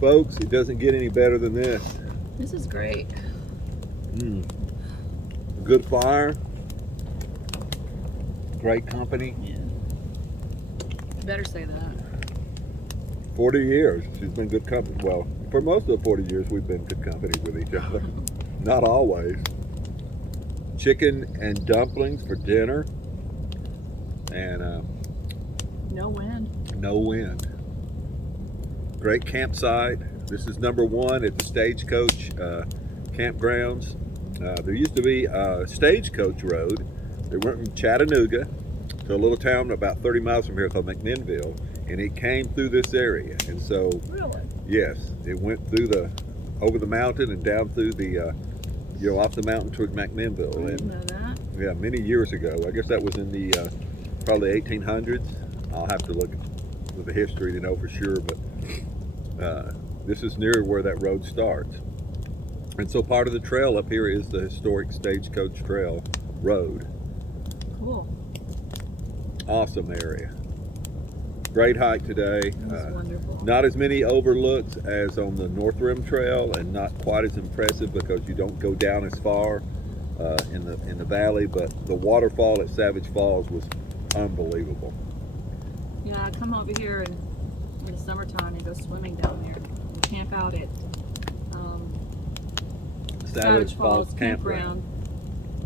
Folks, it doesn't get any better than this. This is great. Good fire, great company. Yeah. Better say that. 40 years, she's been good company. Well, for most of the 40 years, we've been good company with each other. Not always. Chicken and dumplings for dinner, and No wind. no wind. Great campsite. This is number one at the Stagecoach campgrounds. There used to be a Stagecoach road that went from Chattanooga to a little town about 30 miles from here called McMinnville, and it came through this area. And so, Really? yes, it went through over the mountain and down through the off the mountain toward McMinnville. I didn't know that. Yeah, many years ago. I guess that was in the probably 1800s. I'll have to look at the history to know for sure, but this is near where that road starts. And so part of the trail up here is the historic Stagecoach Trail Road. Cool. Awesome area. Great hike today. That's wonderful. Not as many overlooks as on the North Rim Trail, and not quite as impressive because you don't go down as far in the valley. But the waterfall at Savage Falls was unbelievable. Yeah, I come over here in the summertime and go swimming down there. We camp out at Savage Falls Campground.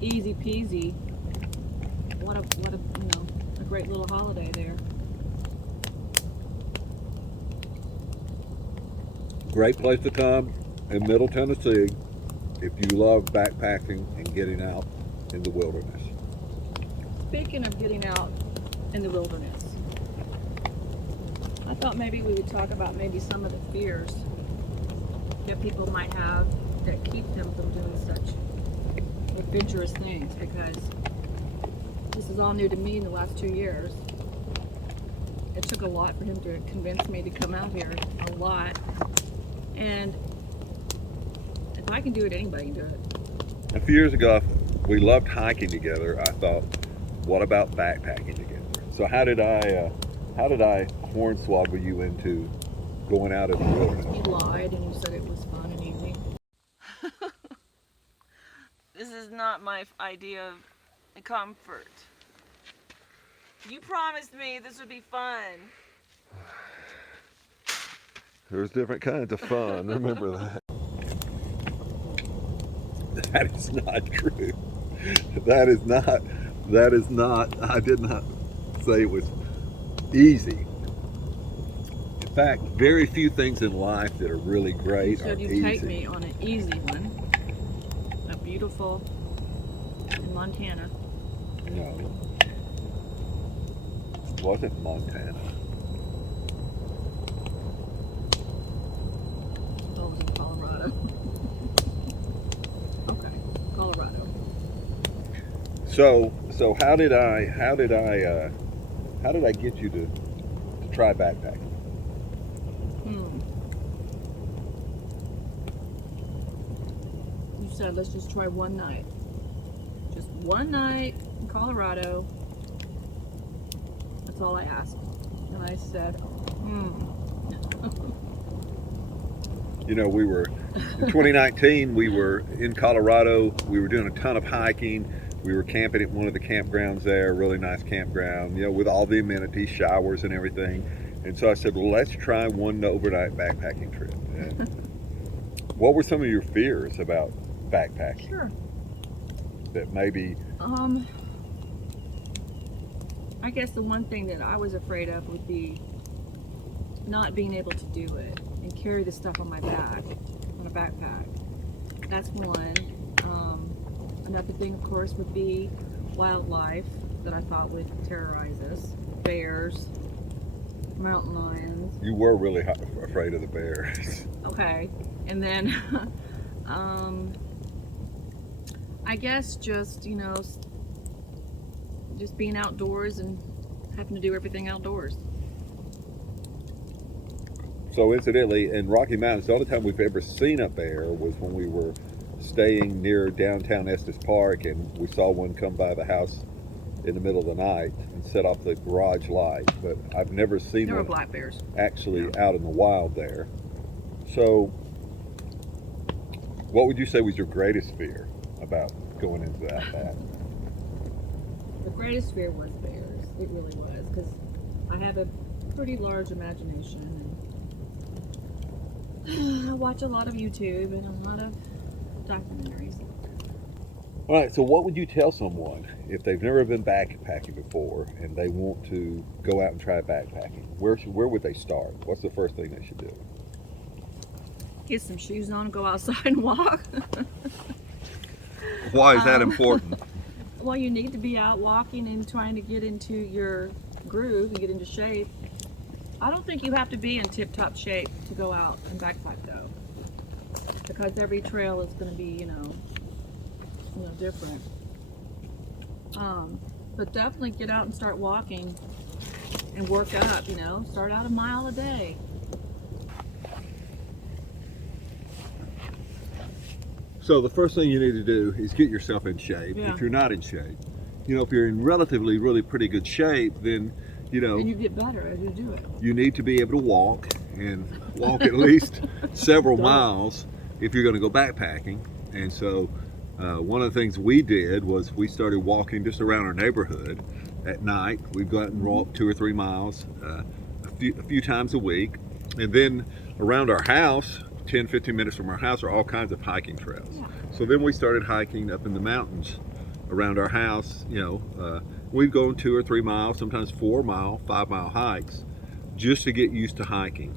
Easy peasy. What a a great little holiday there. Great place to come in Middle Tennessee if you love backpacking and getting out in the wilderness. Speaking of getting out in the wilderness, I thought maybe we would talk about maybe some of the fears that people might have that keep them from doing such adventurous things, because this is all new to me in the last 2 years. It took a lot for him to convince me to come out here, a lot. And if I can do it, anybody can do it. A few years ago, we loved hiking together. I thought, what about backpacking together? So how did I hornswoggle you into going out in the wilderness? You lied and you said it was fun and easy. This is not my idea of comfort. You promised me this would be fun. There's different kinds of fun. Remember that. That is not true. That is not, I did not say it was easy. In fact, very few things in life that are really great You are said you'd easy. take me on an easy one. A beautiful in Montana. No. It wasn't Montana. Oh, it was in Colorado. Okay, Colorado. So how did I get you to try backpacking? You said let's just try one night. Just one night in Colorado. That's all I asked. And I said, You know, we were in 2019. We were in Colorado. We were doing a ton of hiking. We were camping at one of the campgrounds there, really nice campground, you know, with all the amenities, showers and everything. And so I said, well, let's try one overnight backpacking trip. And what were some of your fears about backpacking? sure. That maybe, I guess the one thing that I was afraid of would be not being able to do it and carry the stuff on my back, on a backpack. That's one. Another thing, of course, would be wildlife that I thought would terrorize us. Bears, mountain lions. you were really afraid of the bears. Okay. And then, I guess just being outdoors and having to do everything outdoors. So incidentally, in Rocky Mountains, the only time we've ever seen a bear was when we were staying near downtown Estes Park, and we saw one come by the house in the middle of the night and set off the garage light. But I've never seen There were one black bears. actually out in the wild there. So, what would you say was your greatest fear about going into that? The greatest fear was bears. It really was, because I have a pretty large imagination, and I watch a lot of YouTube and a lot of documentaries. All right, so what would you tell someone if they've never been backpacking before and they want to go out and try backpacking? Where would they start? What's the first thing they should do? Get some shoes on, go outside and walk. Why is that important? Well, you need to be out walking and trying to get into your groove and get into shape. I don't think you have to be in tip-top shape to go out and backpack, though, because every trail is going to be, different. But definitely get out and start walking and work up. Start out a mile a day. So the first thing you need to do is get yourself in shape. Yeah. If you're not in shape, if you're in relatively really pretty good shape, then and you get better as you do it. You need to be able to walk at least several miles if you're going to go backpacking. And so one of the things we did was we started walking just around our neighborhood at night. We'd go out and walk 2 or 3 miles a few times a week. And then around our house, 10, 15 minutes from our house, are all kinds of hiking trails. Yeah. So then we started hiking up in the mountains around our house. We'd go 2 or 3 miles, sometimes 4 mile, 5 mile hikes, just to get used to hiking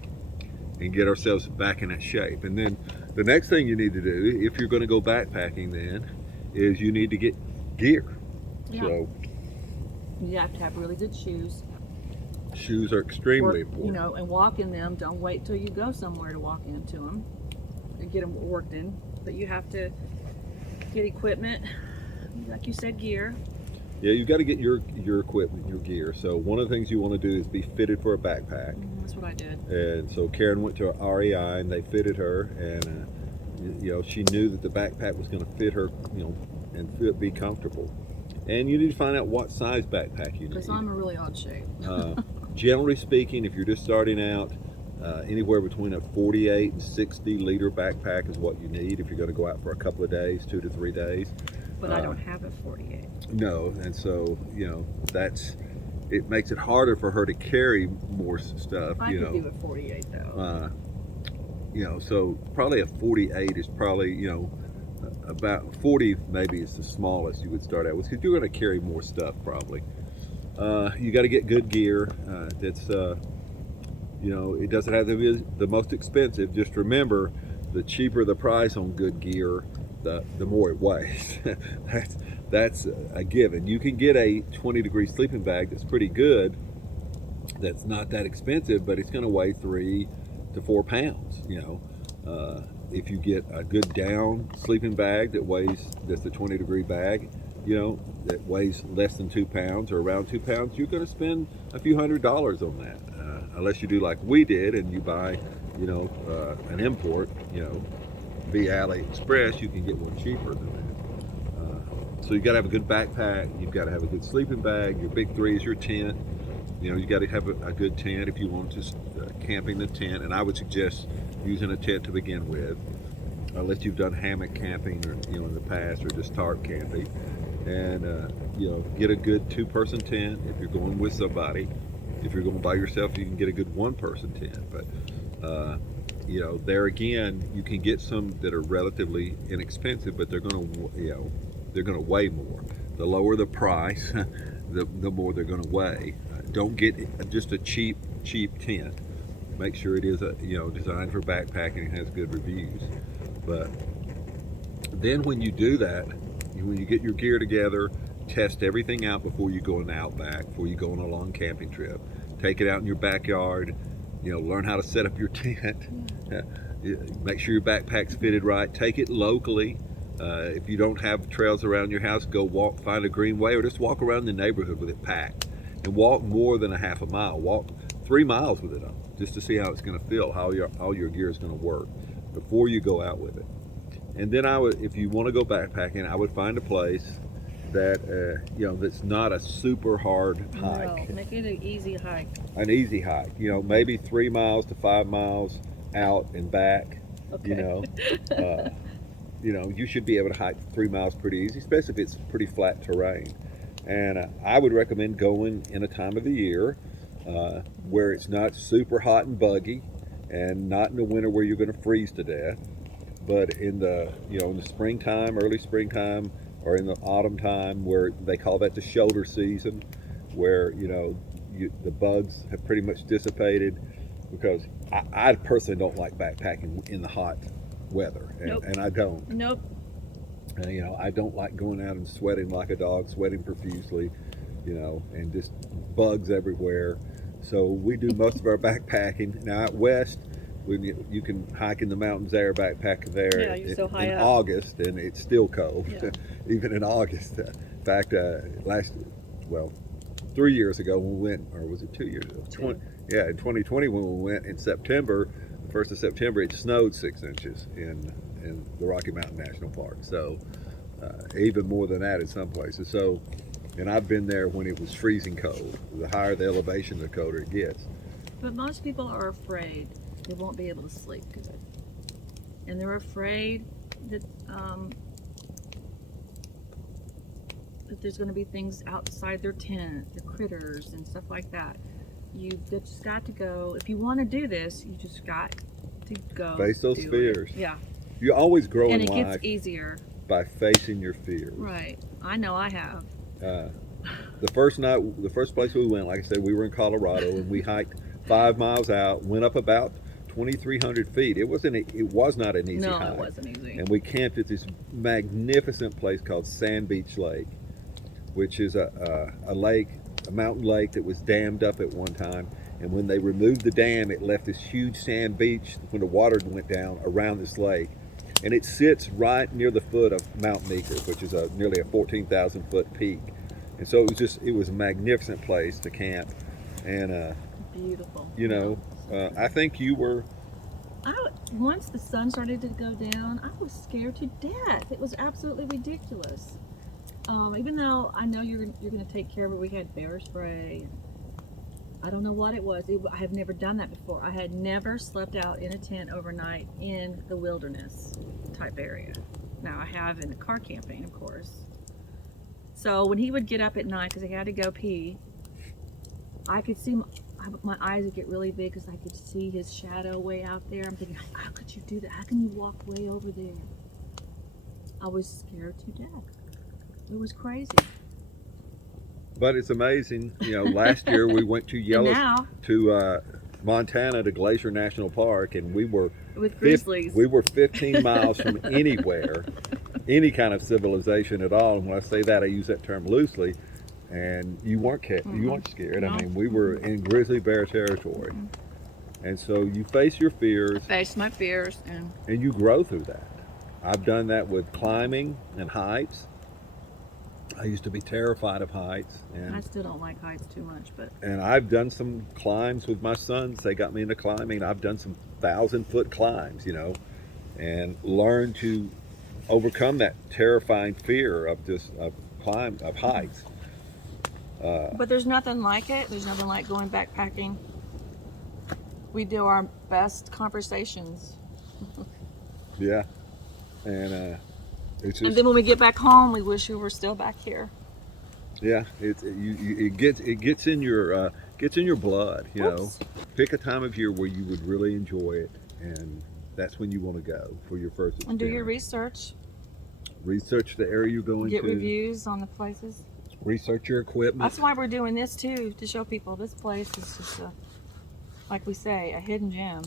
and get ourselves back in that shape. And then the next thing you need to do, if you're going to go backpacking, then is you need to get gear. Yeah. So you have to have really good shoes. Shoes are extremely important. And walk in them. Don't wait till you go somewhere to walk into them and get them worked in. But you have to get equipment, like you said, gear. Yeah, you got to get your equipment, your gear. So one of the things you want to do is be fitted for a backpack. That's what I did. And so Karen went to REI and they fitted her, and she knew that the backpack was going to fit her, and be comfortable. And you need to find out what size backpack you need. Because I'm in really odd shape. Generally speaking, if you're just starting out, anywhere between a 48 and 60 liter backpack is what you need if you're going to go out for a couple of days, 2 to 3 days. But I don't have a 48. No, and so it makes it harder for her to carry more stuff. I could do a 48 though. So probably a 48 is probably about 40 maybe is the smallest you would start out with, because you're going to carry more stuff probably. You got to get good gear. That's it doesn't have to be the most expensive. Just remember, the cheaper the price on good gear, the more it weighs. That's a given. You can get a 20-degree sleeping bag that's pretty good, that's not that expensive, but it's going to weigh 3 to 4 pounds. If you get a good down sleeping bag that's a 20-degree bag, that weighs less than 2 pounds or around 2 pounds, you're going to spend a few $100s on that, unless you do like we did and you buy an import, via AliExpress. You can get one cheaper than that. So you got to have a good backpack. You've got to have a good sleeping bag. Your big three is your tent. You got to have a good tent if you want to camping the tent. And I would suggest using a tent to begin with, unless you've done hammock camping or in the past, or just tarp camping. And get a good 2-person tent if you're going with somebody. If you're going by yourself, you can get a good 1-person tent. But there again, you can get some that are relatively inexpensive, but they're going to weigh more. The lower the price, the more they're going to weigh. Don't get just a cheap tent. Make sure it is designed for backpacking and has good reviews. But then when you do that, when you get your gear together, test everything out before you go in the outback, before you go on a long camping trip. Take it out in your backyard. Learn how to set up your tent. Make sure your backpack's fitted right. Take it locally. If you don't have trails around your house, go find a greenway, or just walk around the neighborhood with it packed. And walk more than a half a mile. Walk 3 miles with it on, just to see how it's going to feel, how your gear is going to work before you go out with it. And then if you want to go backpacking, I would find a place that that's not a super hard hike. No, make it an easy hike. An easy hike. Maybe 3 miles to 5 miles out and back. Okay. You know, uh, you should be able to hike 3 miles pretty easy, especially if it's pretty flat terrain. And I would recommend going in a time of the year where it's not super hot and buggy, and not in the winter where you're going to freeze to death. But in the in the springtime, early springtime, or in the autumn time, where they call that the shoulder season, where the bugs have pretty much dissipated. Because I personally don't like backpacking in the hot weather, Nope. and I don't. Nope. I don't like going out and sweating like a dog, sweating profusely, and just bugs everywhere. So we do most of our backpacking now out west. You can hike in the mountains there, backpack there Yeah, you're so high in up. August, and it's still cold, Yeah. even in August. In fact, well, 3 years ago when we went, or was it 2 years ago? In 2020 when we went in September, the 1st of September, it snowed 6 inches in the Rocky Mountain National Park. So even more than that in some places. So, and I've been there when it was freezing cold. The higher the elevation, the colder it gets. But most people are afraid they won't be able to sleep good, and they're afraid that that there's going to be things outside their tent, the critters and stuff like that. You've just got to go. If you want to do this, you just got to go Face those do fears. it. Yeah, You always grow and in it life gets easier. by facing your fears. Right. I know I have. The first place we went, like I said, we were in Colorado, and we hiked 5 miles out, went up about 2,300 feet. It was not an easy No, hike. it wasn't easy. And we camped at this magnificent place called Sand Beach Lake, which is a lake, a mountain lake that was dammed up at one time. And when they removed the dam, it left this huge sand beach when the water went down around this lake. And it sits right near the foot of Mount Meeker, which is nearly a 14,000 foot peak. And so it was a magnificent place to camp. And Beautiful. I think you were. Once the sun started to go down, I was scared to death. It was absolutely ridiculous. Even though I know you're going to take care of it, we had bear spray. I don't know what it was. I have never done that before. I had never slept out in a tent overnight in the wilderness type area. Now I have in the car camping, of course. So when he would get up at night because he had to go pee, I could see my eyes would get really big because I could see his shadow way out there. I'm thinking, how could you do that? How can you walk way over there? I was scared to death. It was crazy. But it's amazing. Last year we went to Montana to Glacier National Park, and we were with grizzlies. We were 15 miles from anywhere, any kind of civilization at all. And when I say that, I use that term loosely. And you weren't scared. No. I mean, we were in grizzly bear territory. And so you face your fears. Face my fears, and you grow through that. I've done that with climbing and heights. I used to be terrified of heights, and I still don't like heights too much, and I've done some climbs with my sons. They got me into climbing. I've done some 1,000-foot climbs, and learned to overcome that terrifying fear of heights. but there's nothing like it. There's nothing like going backpacking. We do our best conversations. Yeah, and it's just, And then when we get back home, we wish we were still back here. yeah, it gets in your blood. Oops. Pick a time of year where you would really enjoy it, and that's when you want to go for your first experience. And do your research. Research the area you're going Get to. reviews on the places. Research your equipment. That's why we're doing this too, to show people this place is just like we say, a hidden gem.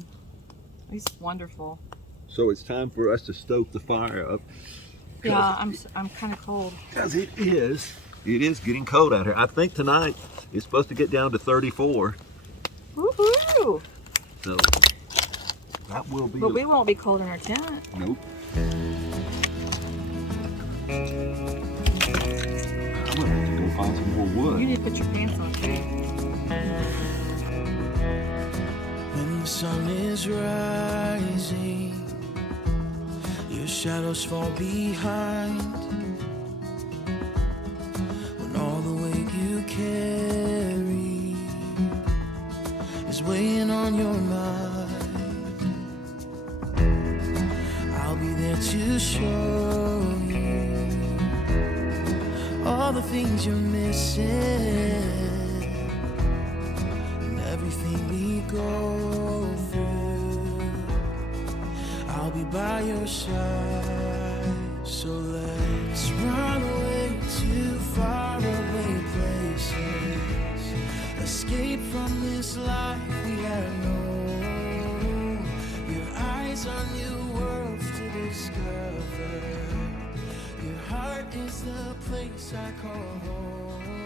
It's wonderful. So it's time for us to stoke the fire up. Yeah, I'm kind of cold. Because it is getting cold out here. I think tonight it's supposed to get down to 34. Woohoo! So that will be. But we won't be cold in our tent. Nope. I'm gonna have to go find some more wood. You need to put your pants on too. When the sun is rising, your shadows fall behind. When all the weight you carry is weighing on your mind, to show you all the things you're missing and everything we go through. I'll be by your side, so let's run away to faraway places, escape from this life we have known. Your eyes are new worlds to discover. Your heart is the place I call home.